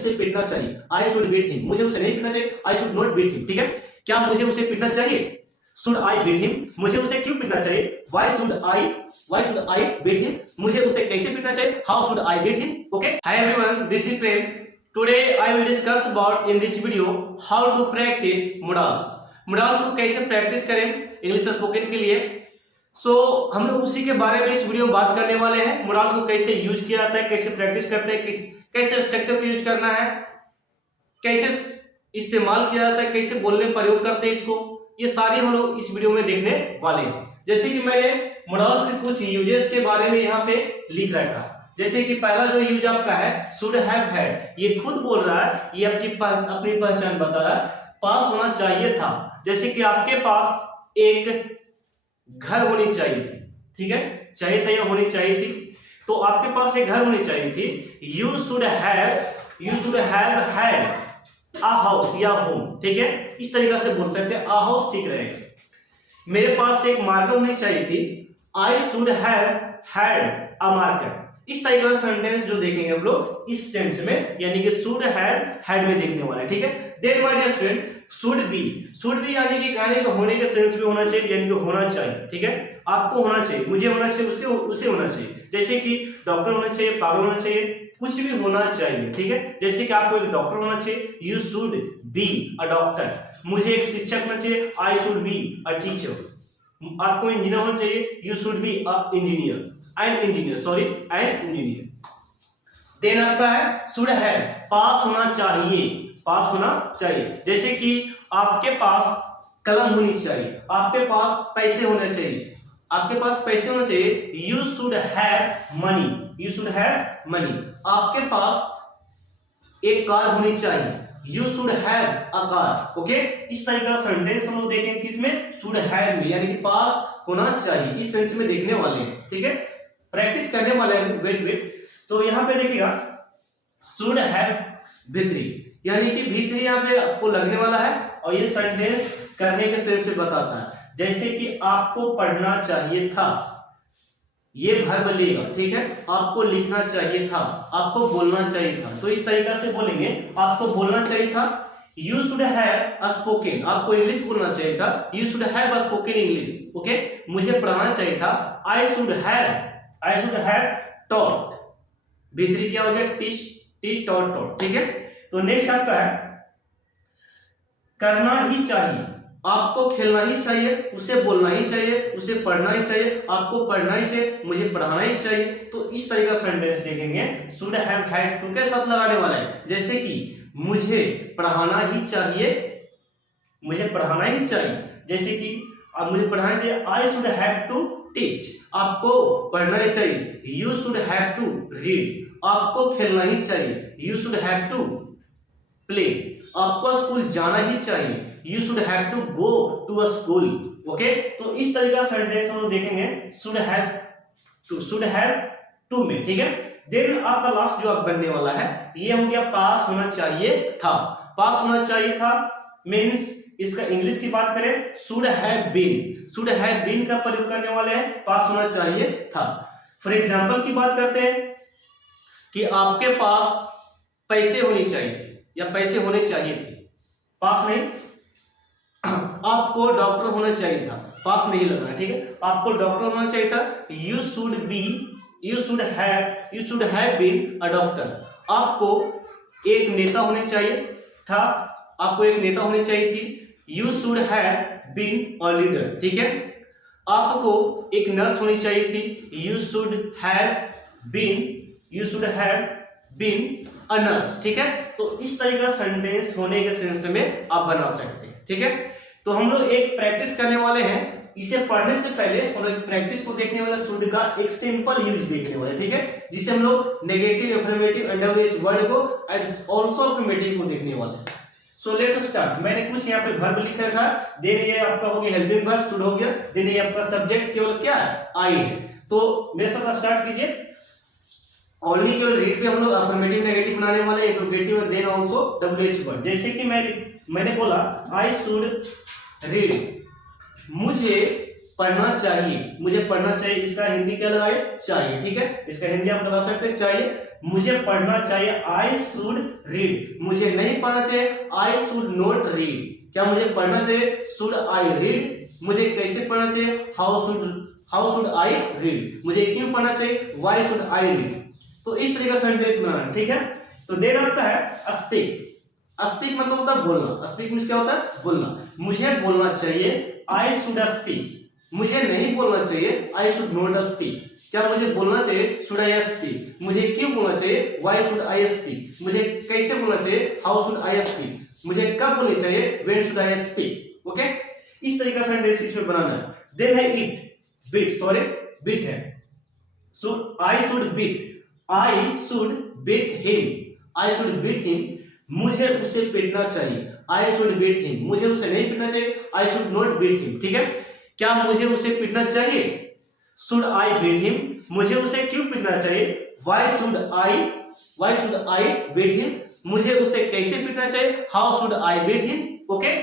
उसे पीटना चाहिए, आई शुड बीट हिम। मुझे उसे नहीं पीटना चाहिए, I should not beat him. ठीक है, क्या मुझे उसे पीटना चाहिए? Should I beat him. मुझे उसे क्यों पीटना चाहिए? Why should I beat him. मुझे उसे कैसे पीटना चाहिए? How should I beat him. Okay, hi everyone, this is Prem. Today I will discuss about in this video how to practice modals. Modals को कैसे प्रैक्टिस करें इंग्लिश स्पोकन के लिए। हम लोग उसी के बारे में इस वीडियो में बात करने वाले हैं। मोडाल्स को कैसे यूज किया जाता है, कैसे प्रैक्टिस करते हैं, कैसे स्ट्रक्चर को यूज करना है, कैसे इस्तेमाल किया जाता है, कैसे बोलने प्रयोग करते हैं इसको, ये सारे हम लोग इस वीडियो में देखने वाले हैं। जैसे कि मैंने मोडाल्स के कुछ यूजेस के बारे में यहाँ पे लिख रखा। जैसे कि पहला जो यूज आपका है शुड हैव हैड, ये खुद बोल रहा है, ये अपनी पहचान बता रहा है। पास होना चाहिए था, जैसे कि आपके पास एक घर होनी चाहिए थी। ठीक है, चाहिए था या होनी चाहिए थी, तो आपके पास एक घर होनी चाहिए थी। You should have had a house या होम। ठीक है, इस तरीके से बोल सकते हैं, अ हाउस ठीक रहेगा। मेरे पास एक मार्कर होनी चाहिए थी। I should have had a marker. इस तरीके का सेंटेंस जो देखेंगे हम लोग इस सेंस में, यानी कि शुड हैव हैड में देखने वाला है। ठीक है, then my dear student, should be यानी कि कहने का होने के सेंस में होना चाहिए, यानी कि होना चाहिए। ठीक है, आपको होना चाहिए, मुझे होना चाहिए, उसे होना चाहिए। जैसे कि डॉक्टर होना चाहिए, पागल होना चाहिए, कुछ भी होना चाहिए। ठीक है, जैसे कि आपको एक डॉक्टर होना चाहिए, you should be a doctor. मुझे एक शिक्षक होना चाहिए, I should be a teacher. आपको इंजीनियर होना चाहिए, you should be a engineer, an engineer. Then आपका है शुड हैव, पास होना चाहिए। जैसे कि आपके पास कलम होनी चाहिए, आपके पास पैसे होने चाहिए, यू शुड हैव मनी। आपके पास एक कार होनी चाहिए, you should have a car. Okay, इस तरह का सेंटेंस हम लोग देखेंगे किसमें, शुड हैव में, यानी कि पास होना चाहिए, इस सेंस में देखने वाले हैं। ठीक है, प्रैक्टिस करने वाले हैं। वेट, तो यहाँ पे देखिएगा शुड हैव भीतरी, यानी कि भीतरी यहाँ पे आपको लगने वाला है, और ये सेंटेंस करने के सेंस में बताता है। जैसे कि आपको पढ़ना चाहिए था, ये वर्ब लेगा। ठीक है, आपको लिखना चाहिए था, आपको बोलना चाहिए था, तो इस तरीके से बोलेंगे, आपको बोलना चाहिए था। You should have a spoken, आपको इंग्लिश बोलना चाहिए था, you should have a spoken English. Okay, मुझे पढ़ाना चाहिए था, आई शुड हैव टॉट। भीतरी क्या हो गया, टी टॉट। ठीक है, तो नेक्स्ट आपका है करना ही चाहिए, आपको खेलना ही चाहिए, उसे बोलना ही चाहिए, उसे पढ़ना ही चाहिए, आपको पढ़ना ही चाहिए, मुझे पढ़ाना ही चाहिए। तो इस तरीके का सेंटेंस देखेंगे, शुड हैव हैड टू के साथ लगाने वाला है। जैसे कि मुझे पढ़ाना ही चाहिए, जैसे कि अब मुझे पढ़ाना चाहिए, I should have to teach, आपको पढ़ना ही चाहिए, you should have to read, आपको खेलना ही चाहिए, you should have to play, आपको स्कूल जाना ही चाहिए, you should have to go to a school. Okay, तो इस तरीके का सेंटेंस हम लोग देखेंगे शुड हैव टू में। ठीक है, देन आपका लास्ट जो आप बनने वाला है, ये हो गया पास होना चाहिए था। मींस इसका इंग्लिश की बात करें, शुड हैव बीन का प्रयोग करने वाले हैं, पास होना चाहिए था। फॉर एग्जांपल की बात करते हैं कि आपके पास पैसे होनी चाहिए थे या पैसे होने चाहिए थे, पास नहीं। आपको डॉक्टर होना चाहिए था, पास नहीं लगा। ठीक है, आपको डॉक्टर होना चाहिए था, you should have been a doctor. आपको एक नेता होनी चाहिए थी, you should have been a leader. ठीक है, आपको एक नर्स होनी चाहिए थी, you should have been a nurse. ठीक है, तो इस तरह का सेंटेंस होने के सेंस में आप बना सकते हैं। ठीक है, तो हम लोग एक प्रैक्टिस करने वाले हैं। इसे पढ़ने से पहले हम लोग प्रैक्टिस को देखने वाले, शुड का एक सिंपल यूज देखने वाले। ठीक है, जिसे हम लोग नेगेटिव, अफर्मेटिव, एंडब्ल्यूएच वर्ड को एंड आल्सो अफर्मेटिव को देखने वाले हैं। So let's start. मैंने कुछ यहाँ पे वर्ब लिख रखा है, देन ये आपका हो गया हेल्पिंग वर्ब, शुड हो गया, देन ये आपका सब्जेक्ट केवल क्या है, आई है। तो मेरे साथ स्टार्ट कीजिए। ओनली केवल रीड पे हम लोग अफर्मेटिव नेगेटिव बनाने वाले, interrogative, then also WH word. जैसे कि मैंने बोला आई शुड रीड, मुझे पढ़ना चाहिए, इसका हिंदी क्या लगाए, चाहिए। ठीक है, इसका हिंदी आप लगा सकते हैं चाहिए। मुझे पढ़ना चाहिए, आई शुड रीड। मुझे नहीं पढ़ना चाहिए, आई शुड नॉट रीड। क्या मुझे पढ़ना चाहिए, शुड आई रीड। मुझे कैसे पढ़ना चाहिए, हाउ शुड आई रीड। मुझे क्यों पढ़ना चाहिए, व्हाई शुड आई रीड। तो इस तरीके का सेंटेंस बनाना, ठीक है। तो देन आपका है स्पीक। स्पीक मतलब होता है बोलना। स्पीक मींस क्या होता है, बोलना। मुझे बोलना चाहिए, आई शुड स्पीक। मुझे नहीं बोलना चाहिए, आई शुड नॉट स्पीक। क्या मुझे बोलना चाहिए, शुड आई स्पीक। मुझे क्यों बोलना चाहिए, व्हाई शुड आई स्पीक। मुझे कैसे बोलना चाहिए, हाउ शुड आई स्पीक। मुझे कब बोलनी चाहिए, when should I speak. Okay, इस तरीके का सेंटेंस इसमें बनाना है। देन है इट, बीट, सॉरी बीट है। So I should beat, I should beat him. I should beat him, मुझे उसे पीटना चाहिए। आई शुड बीट हिम, मुझे उसे नहीं पीटना चाहिए। I should not beat him, ठीक है। क्या मुझे उसे पीटना चाहिए, शुड आई बीट हिम। मुझे उसे क्यों पीटना चाहिए, why should I beat him. मुझे उसे कैसे पीटना चाहिए, how should I beat him. Okay,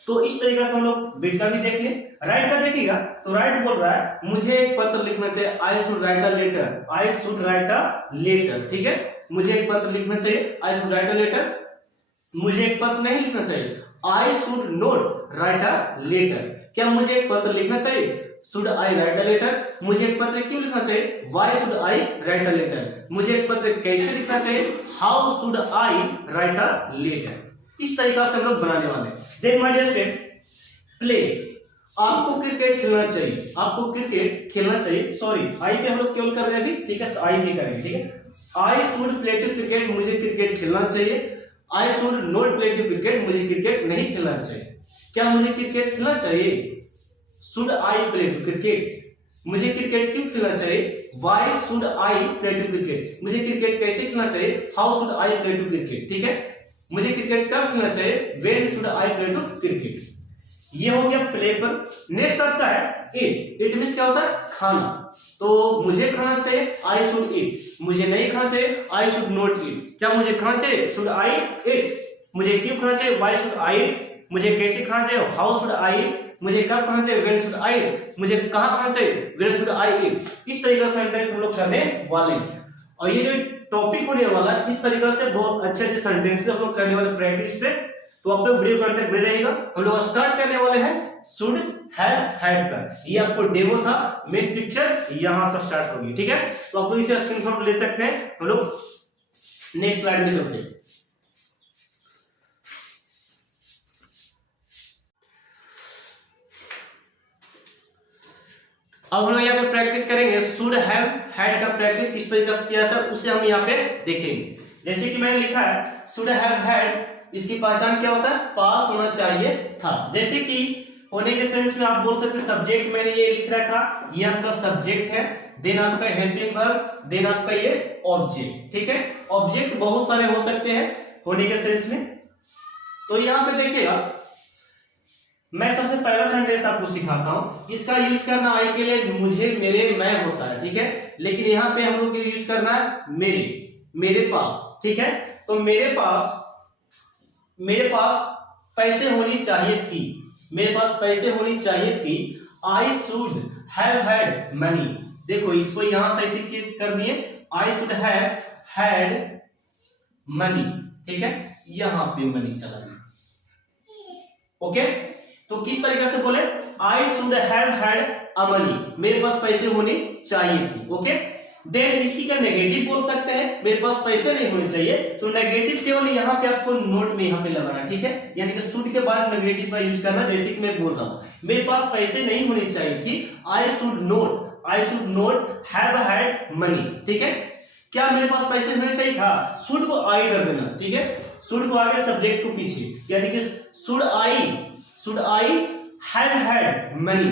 तो इस तरीके से हम लोग बीट का भी देख लिए। राइट का देखिएगा तो राइट बोल रहा है मुझे एक पत्र लिखना चाहिए, I should write a letter. I should write a letter, ठीक है। मुझे एक पत्र लिखना चाहिए, I should write a letter. मुझे एक पत्र नहीं लिखना चाहिए, I should not write a letter. क्या मुझे एक पत्र लिखना चाहिए, should I write a letter. मुझे एक पत्र क्यों लिखना चाहिए, why should I write a letter. मुझे एक पत्र कैसे लिखना चाहिए, how should I write a letter. इस तरीका से हम लोग बनाने वाले हैं। Then my dear friends, play. आपको क्रिकेट खेलना चाहिए, आपको क्रिकेट खेलना चाहिए। सॉरी, आई पे हम लोग केवल कर रहे हैं अभी, ठीक है। तो आई पे करेंगे, ठीक है। I should play to cricket, मुझे क्रिकेट खेलना चाहिए। I should not play to cricket, मुझे क्रिकेट नहीं खेलना चाहिए। क्या मुझे क्रिकेट खेलना चाहिए, should I play to cricket. मुझे क्रिकेट क्यों खेलना चाहिए, why should I play to cricket. मुझे क्रिकेट कैसे खेलना चाहिए, how should I play to cricket, ठीक है। मुझे क्रिकेट कब खेलना चाहिए, when should I play to cricket. ये हो गया प्ले पर। नेक्स्ट आता है ईट। ईट मींस क्या होता है, खाना। तो मुझे खाना चाहिए, आई शुड ईट। मुझे नहीं खाना चाहिए, आई शुड नॉट ईट। क्या मुझे खाना चाहिए, शुड आई ईट। मुझे क्यों खाना चाहिए, व्हाई शुड आई ईट। मुझे कैसे खाना चाहिए, हाउ शुड आई ईट। मुझे कब खाना चाहिए, व्हेन शुड आई ईट। मुझे कहाँ खाना चाहिए, व्हेन शुड आई ईट। इस तरीके से सेंटेंस हम लोग करने वाले हैं। और ये जो टॉपिक होने वाला है, इस तरीके से बहुत अच्छे अच्छे सेंटेंसेस हम लोग करने वाले प्रैक्टिस पे। तो आप लोग वीडियो करते बने रहिएगा। हम लोग स्टार्ट करने वाले हैं शुड हैव हैड पर। ये आपको डेमो था, मेन पिक्चर यहां से स्टार्ट होगी, ठीक है। तो आप लोग इसे स्क्रीनशॉट ले सकते हैं। हम लोग नेक्स्ट स्लाइड में चलते हैं। अब हम लोग यहाँ पे प्रैक्टिस करेंगे शुड हैव हैड का प्रैक्टिस किस तरीके से किया था, उसे हम यहाँ पे देखेंगे। जैसे कि मैंने लिखा है शुड हैव हैड, इसकी पहचान क्या होता है, पास होना चाहिए था। जैसे कि होने के सेंस में आप बोल सकते हैं सब्जेक्ट मैंने ये लिख रखा, ये आपका सब्जेक्ट है। देन आपका हेल्पिंग वर्ब, देन आपका ये ऑब्जेक्ट, ठीक है। ऑब्जेक्ट बहुत सारे हो सकते हैं होने के सेंस में। तो यहाँ पे देखिएगा, मैं सबसे पहला सेंटेंस आपको सिखाता हूं। इसका यूज करना आई के लिए मुझे, मेरे, मैं होता है, ठीक है। लेकिन यहाँ पे हम लोग को यूज करना है मेरे, मेरे पास, ठीक है। तो मेरे पास पैसे होनी चाहिए थी। मेरे पास पैसे होनी चाहिए थी। I should have had money. देखो इसको यहां से ऐसे कर दिए, आई शुड हैव हैड मनी, ठीक है। यहां पे मनी चला गया, ओके। तो किस तरीके से बोले, आई should have had a money, मेरे पास पैसे होने चाहिए थी, ओके। देन इसी का नेगेटिव बोल सकते हैं, मेरे पास पैसे नहीं होने चाहिए। तो नेगेटिव केवल यहाँ पे आपको नोट में यहाँ पे लगाना, ठीक है। यानी कि शुड के बाद नेगेटिव का यूज करना। जैसे कि मैं बोल रहा हूँ मेरे पास पैसे नहीं होने चाहिए थी, I should not have had money, ठीक है। क्या मेरे पास पैसे होने चाहिए था, शुड को आई कर देना, ठीक है। शुड को आगे, सब्जेक्ट को पीछे, यानी कि should I have had money.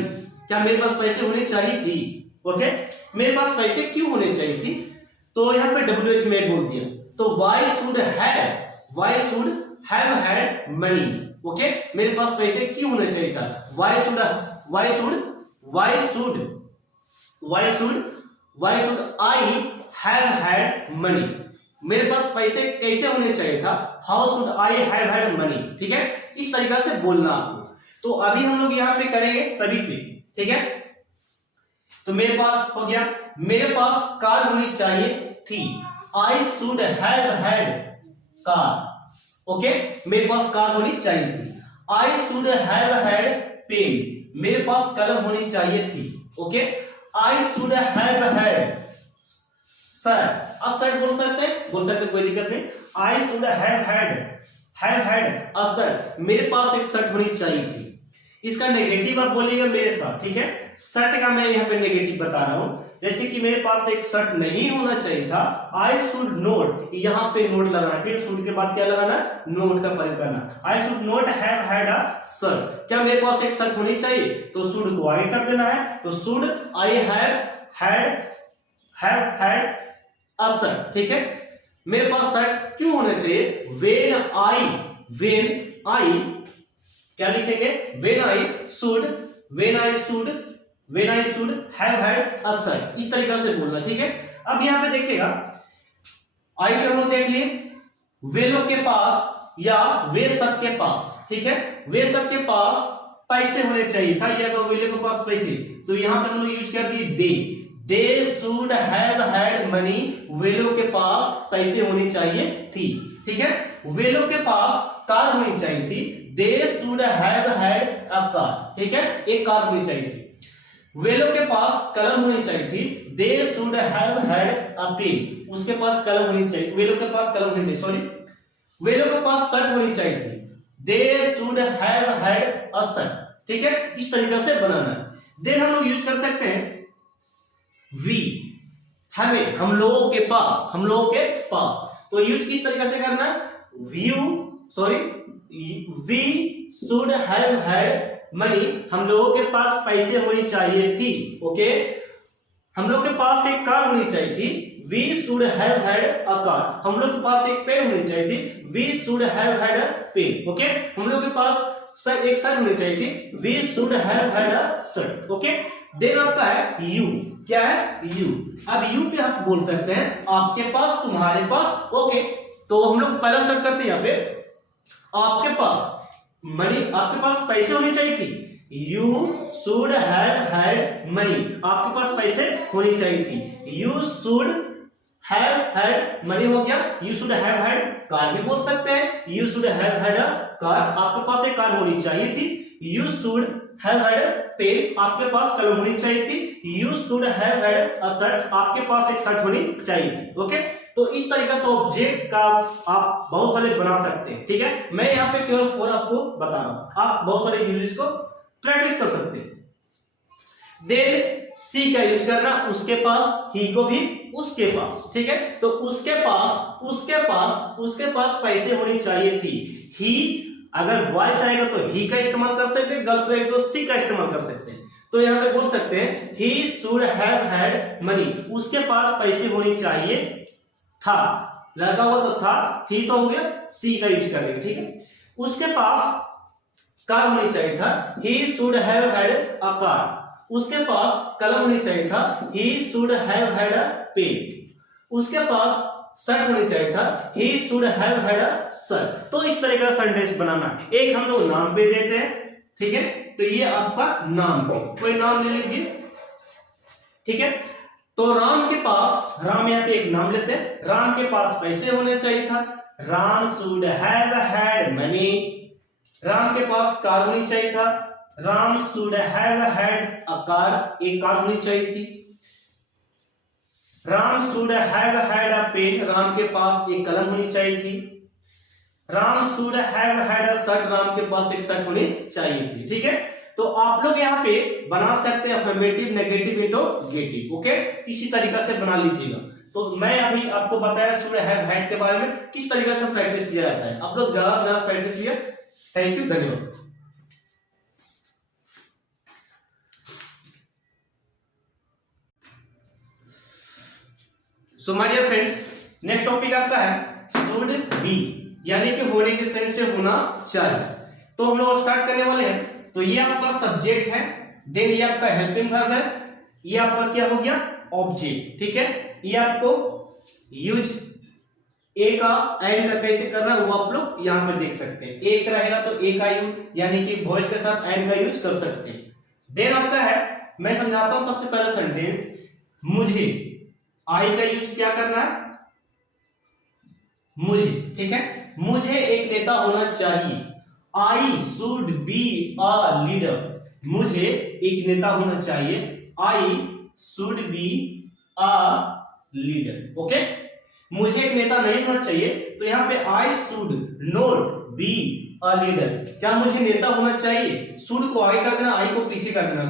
क्या मेरे पास पैसे होने चाहिए थी, ओके। मेरे पास पैसे क्यों होने चाहिए थी, तो यहाँ पे WH में बोल दिया। तो why should have had money, okay. मेरे पास पैसे क्यों होने चाहिए था, Y should I have had money. मेरे पास पैसे कैसे होने चाहिए था, how should I have had money, ठीक है। इस तरीके से बोलना आपको। तो अभी हम लोग यहाँ पे करेंगे सभी पे, ठीक है। तो मेरे पास हो गया, मेरे पास कार होनी चाहिए थी। I should have had car. Okay, मेरे पास कार होनी चाहिए थी। I should have had pen, मेरे पास कलम होनी चाहिए थी। Okay, I should have had shirt, अब शर्ट बोल सकते हैं, कोई दिक्कत नहीं। I should have had a shirt, मेरे पास एक शर्ट होनी चाहिए थी। इसका नेगेटिव आप बोलिएगा मेरे साथ, ठीक है। शर्ट का मैं यहाँ पे नेगेटिव बता रहा हूं, जैसे कि मेरे पास एक शर्ट नहीं होना चाहिए था। आई शुड नोट, यहाँ पे नोट लगाना, ठीक है। शुड के बाद क्या लगाना, नोट का प्रयोग करना। I should note have had a shirt, क्या मेरे पास एक शर्ट होनी चाहिए, तो शुड को आगे कर देना है। तो should I have had a shirt, ठीक है। मेरे पास शर्ट क्यों होना चाहिए, वेन आई क्या लिखेंगे, when I should have had a shirt, इस तरीके से बोलना, ठीक है। अब यहां पे देखिएगा, आई पे हम लोग देख लिए वे लोग के पास या वे सब के पास, ठीक है। वे सब के पास पैसे होने चाहिए था, या तो वे लोग के पास पैसे, तो यहां पे हम लोग यूज कर दिए they should have had money, वे लोग के पास पैसे होनी चाहिए थी, ठीक है। वे लोग के पास कार होनी चाहिए थी, they should have had a car, ठीक है, एक कार होनी चाहिए थी। वे लोग के पास कलम होनी चाहिए थी, they should have had a pen, उसके पास कलम होनी चाहिए, वे लोग के पास कलम होनी चाहिए, सॉरी, वे लोग के पास शर्ट होनी चाहिए थी, they should have had a shirt, ठीक है। इस तरीके से बनाना है। देन हम लोग यूज कर सकते हैं वी, हमें, हम लोगों के पास, तो यूज किस तरीके से करना है, we should have had money, हम लोगों के पास पैसे होनी चाहिए थी। ओके, हम लोग के पास एक कार होनी चाहिए थी, we should have had a car, हम लोग के पास एक पेन होनी चाहिए थी, we should have had a pen. Okay, हम लोग के पास एक शर्ट होनी चाहिए थी, we should have had a shirt. Okay, then आपका है यू, क्या है, यू। अब यू पे आप बोल सकते हैं आपके पास, तुम्हारे पास। ओके, तो हम लोग पहला शर्ट करते हैं, यहाँ पे आपके पास मनी, आपके पास पैसे होनी चाहिए थी, you should have had money, आपके पास पैसे होनी चाहिए थी, you should have had money हो गया। You should have had car भी बोल सकते हैं, you should have had a car, आपके पास एक कार होनी चाहिए थी, you should have had pen, आपके पास कलम होनी चाहिए थी, you should have had a shirt, आपके पास एक शर्ट होनी चाहिए थी। ओके, तो इस तरीके से ऑब्जेक्ट का आप बहुत सारे बना सकते हैं, ठीक है। मैं यहाँ पे केवल 4 आपको बता रहा हूं, आप बहुत सारे यूजेस को प्रैक्टिस कर सकते हैं। देन सी का यूज करना, उसके पास, ही को भी उसके पास, ठीक है। तो उसके पास पैसे होनी चाहिए थी। ही अगर बॉयज आएगा तो ही का इस्तेमाल कर सकते हैं, गर्ल्स आएगा तो सी का इस्तेमाल कर सकते हैं। तो यहाँ पे बोल सकते हैं ही शुड हैव हैड मनी, उसके पास पैसे होनी चाहिए था, लगा हुआ तो था, थी तो हो गया, सी का यूज कर लेंगे, ठीक है। उसके पास कार होनी चाहिए था, he should have had a car, उसके पास कलम होनी चाहिए था, he should have had a pen, उसके पास शर्ट होनी चाहिए था, he should have had a shirt. तो इस तरह का सेंटेंस बनाना है। एक हम लोग नाम पे देते हैं, ठीक है। तो ये आपका नाम पे, कोई नाम ले लीजिए, ठीक है। तो राम के पास, राम यहाँ पे एक नाम लेते हैं, राम के पास पैसे होने चाहिए था, Ram should have had money, Ram के पास कार होनी चाहिए था, Ram should have had a car, एक कार होनी चाहिए थी, Ram should have had a pen, Ram के पास एक कलम होनी चाहिए थी, Ram should have had a shirt, Ram के पास एक शर्ट होनी चाहिए थी, ठीक है। तो आप लोग यहाँ पे बना सकते हैं अफर्मेटिव, नेगेटिव, इंटरोगेटिव। ओके, इसी तरीके से बना लीजिएगा। तो मैं अभी आपको बताया शुड हैव हैड के बारे में, किस तरीके से प्रैक्टिस किया जाता है। आप लोग ज्यादा से ज्यादा प्रैक्टिस किया। थैंक यू, धन्यवाद। So my dear friends, next topic आपका है शुड बी, यानी कि होने के सेंस में होना चाहिए। तो हम लोग स्टार्ट करने वाले हैं। तो ये आपका सब्जेक्ट है, देन ये आपका हेल्पिंग वर्ब है, ये आपका क्या हो गया, ऑब्जेक्ट, ठीक है। ये आपको यूज ए का एंड का कैसे करना है वो आप लोग यहां पे देख सकते हैं। एक रहेगा तो ए का यूज, यानी कि वॉइड के साथ एंड का यूज कर सकते हैं। देन आपका है, मैं समझाता हूं सबसे पहला सेंटेंस, मुझे आई का यूज क्या करना है, मुझे, ठीक है, मुझे एक नेता होना चाहिए। I should be a leader, मुझे एक नेता होना चाहिए। I should be a leader, okay. मुझे एक नेता नहीं होना चाहिए, तो यहां पे आई should not B a leader. क्या मुझे नेता होना चाहिए? शुड को आगे कर देना, आई को पीछे कर देना।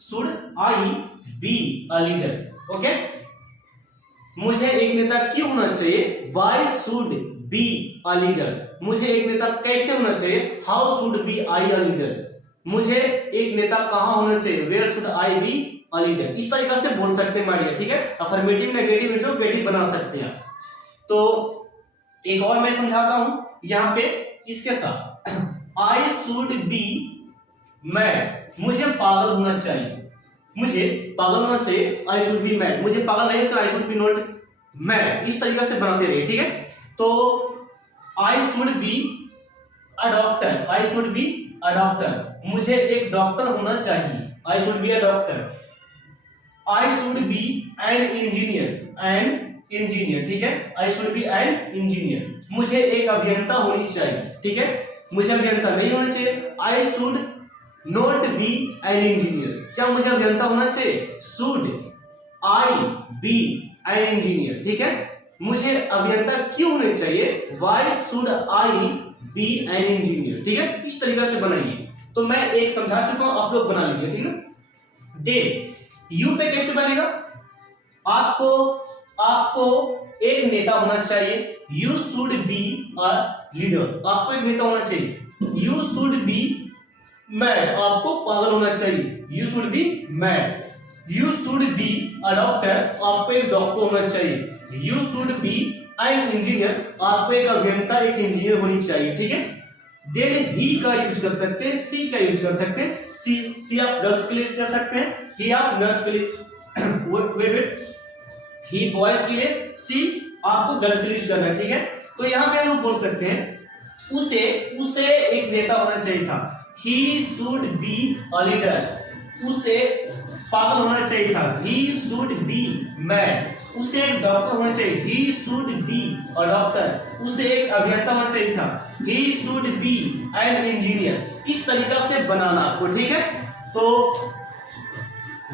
Should I be a leader, okay. मुझे एक नेता क्यों होना चाहिए? Why should be a leader, मुझे एक नेता कैसे होना चाहिए? How should be I a leader, मुझे एक नेता कहां होना चाहिए? Where should I be a leader. इस तरीके से बोल सकते हैं माइडिया, ठीक है। अफर्मेटिव, नेगेटिव, इंट्रोगेटिव बना सकते हैं। तो एक और मैं समझाता हूं यहां पे इसके साथ। आई शुड बी मैड, मुझे पागल होना चाहिए, मुझे पागल होना चाहिए। आई शुड बी मैड, मुझे पागल नहीं होना, आई शुड बी नॉट मैड। इस तरीके से बनाते रहिए, ठीक है। तो आई should be a doctor, I should be a doctor, मुझे एक डॉक्टर होना चाहिए। I should be a doctor. I should be an engineer, ठीक है। I should be an engineer, मुझे एक अभियंता होनी चाहिए, ठीक है। मुझे अभियंता नहीं होना चाहिए। I should not be an engineer, क्या मुझे अभियंता होना चाहिए? Should I be an engineer, ठीक है। मुझे अभियंता क्यों होने चाहिए? Why should I be an engineer, ठीक है। इस तरीके से बनाइए। तो मैं एक समझा चुका हूं, आप लोग बना लीजिए, ठीक है। दे यू पे कैसे बनेगा? आपको एक नेता होना चाहिए। You should be a leader, आपको एक नेता होना चाहिए। यू शुड बी मैड, आपको पागल होना चाहिए। You should B mad. You should be a doctor, आपको एक डॉक्टर होना चाहिए। You should be an engineer, आपको एक अभियंता, एक इंजीनियर होनी चाहिए, ठीक है। देन ही का यूज कर सकते हैं, सी का यूज कर सकते हैं। सी आप गर्ल्स के लिए यूज कर सकते हैं, ही आप नर्स के लिए, वेट, ही बॉयज के लिए, सी आपको गर्ल्स के लिए यूज करना है, ठीक है। तो यहां पे हम बोल सकते हैं उसे एक नेता होना चाहिए था। He should be a leader, उसे पागल होना चाहिए था। ही शुड बी मैड, उसे एक डॉक्टर होना चाहिए। He should be a doctor, उसे एक अभियंता होना चाहिए था। He should be an engineer. इस तरीका से बनाना आपको, ठीक है। तो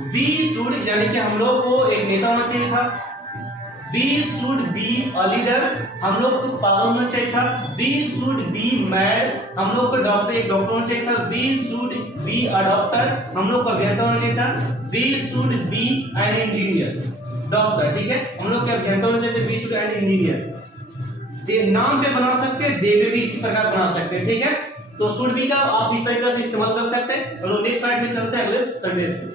वी शुड यानी कि हम लोग को एक नेता होना चाहिए था। We should be a leader, हम लोग को पागल होना चाहिए था। वी शुड बी मैड, हम लोग को एक डॉक्टर होना चाहिए था। We should be a doctor, हम लोग को अभियंता होना चाहिए था। We should be an engineer, doctor, ठीक है। हम लोग के अभियंता होना चाहिए। We should an engineer. दे नाम पे बना सकते हैं, दे पे भी इसी प्रकार बना सकते हैं, ठीक है। तो शुड बी का आप इस तरीके से इस्तेमाल कर सकते हैं। चलो नेक्स्ट स्लाइड में चलते हैं, अगले संडे से।